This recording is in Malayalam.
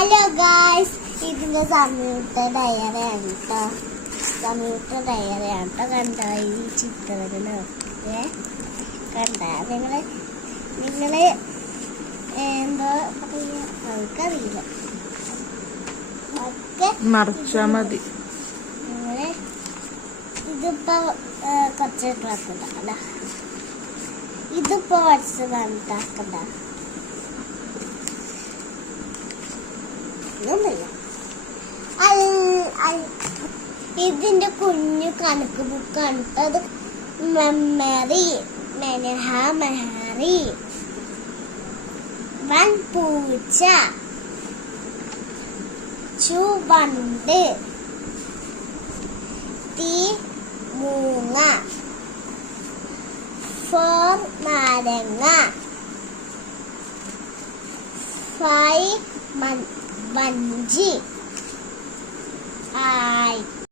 ഹലോ ഗായ്സ് ഇതിന്റെ സംയുക്ത ഡയറിയാണ് കേട്ടോ സംയുക്ത ഡയറിയാണ് കേട്ടോ കണ്ടോ? ഈ ചിത്രത്തിന് ഏ കണ്ട? നിങ്ങൾ നിങ്ങൾ എന്തോ പറയാ അവർക്കറിയില്ല. മറച്ചാ മതി. നിങ്ങൾ ഇതിപ്പോ കുറച്ച് ക്ലാസ് ഉണ്ടാക്കണ്ട ഇതിപ്പോ പഠിച്ചതാണ് ഉണ്ടാക്കണ്ട അൽ- ഇതിന്റെ കുഞ്ഞു കണക്ക് ബുക്കാണ്. അത് മെമ്മറി മെനഹ മെഹറി. വൻ പൂച്ച. ചുവണ്ട്. തീ മൂങ്ങ. ഫോർ നാരങ്ങ. ഫൈവ് മഞ്ചി